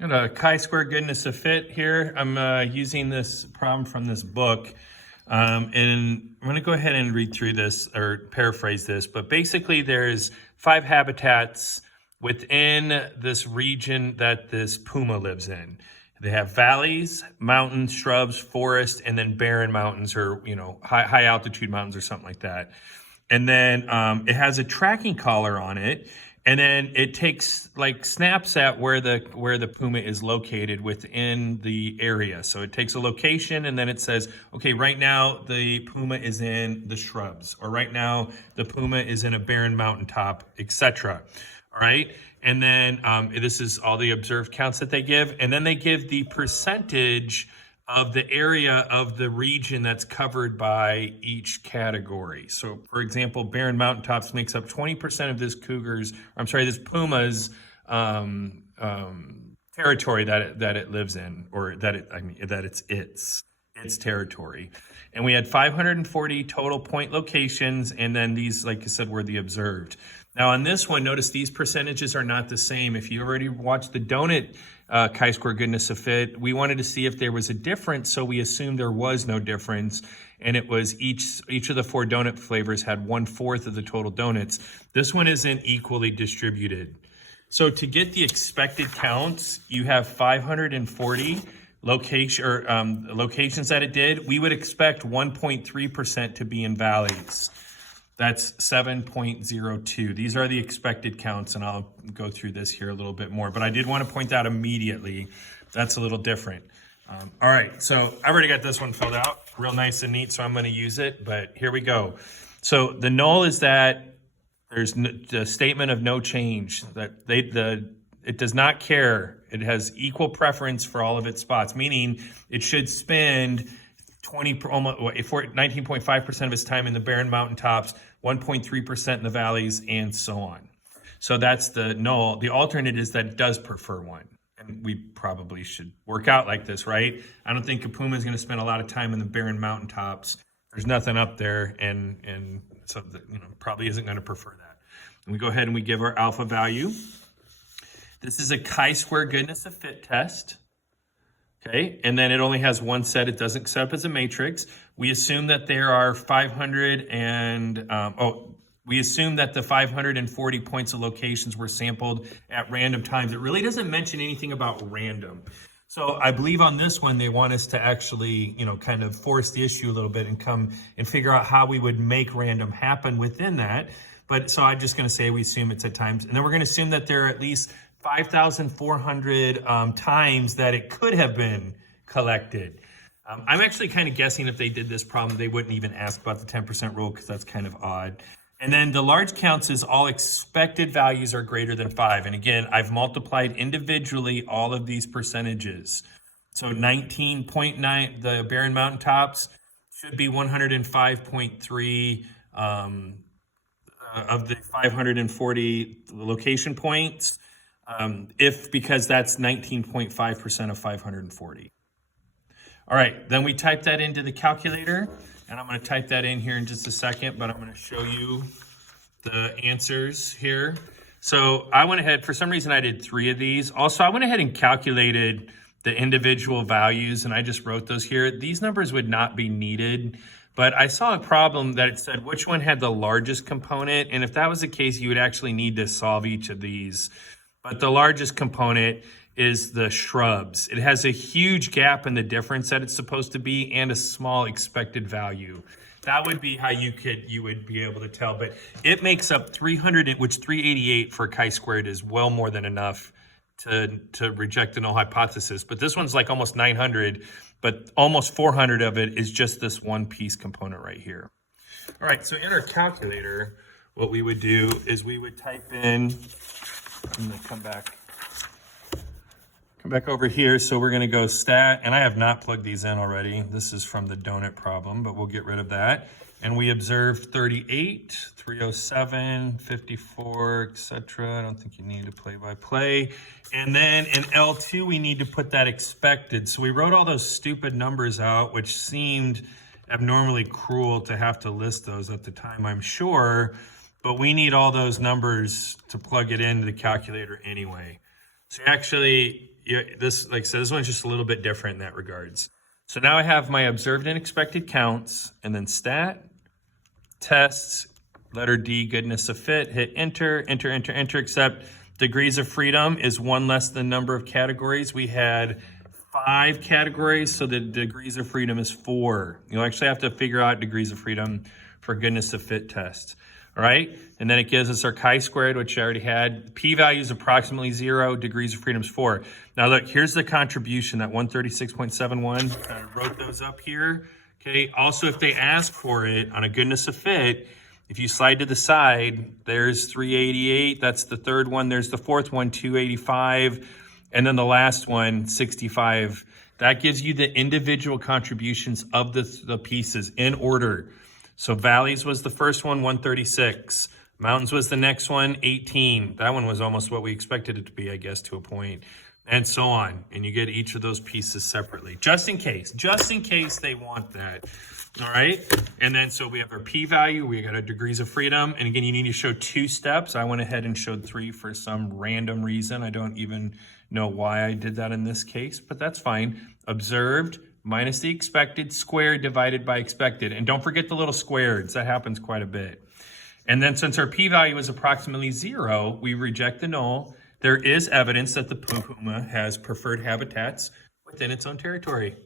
Got a chi-square goodness of fit here. I'm using this problem from this book. And I'm going to go ahead and read through this or paraphrase this. But basically, there's 5 habitats within this region that this puma lives in. They have valleys, mountains, shrubs, forests, and then barren mountains or, high altitude mountains or something like that. And then it has a tracking collar on it. And then it takes snaps at where the puma is located within the area. So it takes a location and then it says, okay, right now the puma is in the shrubs, or right now the puma is in a barren mountaintop, etc. All right. And then this is all the observed counts that they give. And then they give the percentage of the area of the region that's covered by each category. So, for example, barren mountaintops makes up 20% of this puma's territory that it lives in, or its territory. And we had 540 total point locations, and then these, like I said, were the observed. Now on this one, notice these percentages are not the same. If you already watched the donut chi-square goodness of fit, we wanted to see if there was a difference, so we assumed there was no difference, and it was each of the 4 donut flavors had 1/4 of the total donuts. This one isn't equally distributed. So to get the expected counts, you have 540 locations that it did. We would expect 1.3% to be in valleys. That's 7.02. These are the expected counts, and I'll go through this here a little bit more. But I did want to point out immediately, that's a little different. All right, so I've already got this one filled out. Real nice and neat, so I'm going to use it. But here we go. So the null is that there's the statement of no change. That it does not care. It has equal preference for all of its spots, meaning it should spend 19.5% of its time in the barren mountaintops, 1.3% in the valleys, and so on. So that's the null. The alternate is that it does prefer one. And we probably should work out like this, right? I don't think a puma is going to spend a lot of time in the barren mountaintops. There's nothing up there, and so probably isn't going to prefer that. And we go ahead and we give our alpha value. This is a chi-square goodness of fit test. Okay, and then it only has one set. It doesn't set up as a matrix. We assume that there are we assume that the 540 points of locations were sampled at random times. It really doesn't mention anything about random. So I believe on this one, they want us to actually, kind of force the issue a little bit and come and figure out how we would make random happen within that. But so I'm just going to say we assume it's at times. And then we're going to assume that there are at least 5,400 times that it could have been collected. I'm actually kind of guessing if they did this problem, they wouldn't even ask about the 10% rule because that's kind of odd. And then the large counts is all expected values are greater than 5. And again, I've multiplied individually all of these percentages. So 19.9, the barren mountaintops should be 105.3 of the 540 location points. Because that's 19.5% of 540. All right, then we type that into the calculator, and I'm going to type that in here in just a second, but I'm going to show you the answers here. So I went ahead, for some reason I did 3 of these. Also, I went ahead and calculated the individual values, and I just wrote those here. These numbers would not be needed, but I saw a problem that it said which one had the largest component, and if that was the case, you would actually need to solve each of these. But the largest component is the shrubs. It has a huge gap in the difference that it's supposed to be and a small expected value. That would be how you would be able to tell. But it makes up 300, which 388 for chi-squared is well more than enough to reject the null hypothesis. But this one's like almost 900, but almost 400 of it is just this one piece component right here. All right, so in our calculator, what we would do is we would type in, I'm going to come back over here. So we're going to go stat, and I have not plugged these in already. This is from the donut problem, but we'll get rid of that. And we observed 38, 307, 54, etc. I don't think you need to play-by-play. And then in L2, we need to put that expected. So we wrote all those stupid numbers out, which seemed abnormally cruel to have to list those at the time, I'm sure. But we need all those numbers to plug it into the calculator anyway. So actually, yeah, this, like I said, this one's just a little bit different in that regards. So now I have my observed and expected counts, and then stat, tests, letter D, goodness of fit, hit enter, enter, enter, enter, except degrees of freedom is one less than number of categories. We had 5 categories, so the degrees of freedom is 4. You'll actually have to figure out degrees of freedom for goodness of fit test. All right, and then it gives us our chi-squared, which I already had. P-value is approximately 0, degrees of freedom is 4. Now look, here's the contribution, that 136.71. I wrote those up here. Okay, also if they ask for it on a goodness of fit, if you slide to the side, there's 388, that's the third one. There's the fourth one, 285, and then the last one, 65. That gives you the individual contributions of the pieces in order. So valleys was the first one, 136. Mountains was the next one, 18. That one was almost what we expected it to be, I guess, to a point. And so on. And you get each of those pieces separately, just in case they want that. All right. And then so we have our p-value, we got our degrees of freedom. And again, you need to show 2 steps. I went ahead and showed 3 for some random reason. I don't even know why I did that in this case, but that's fine. Observed minus the expected squared divided by expected. And don't forget the little squareds. That happens quite a bit. And then since our p-value is approximately 0, we reject the null. There is evidence that the puma has preferred habitats within its own territory.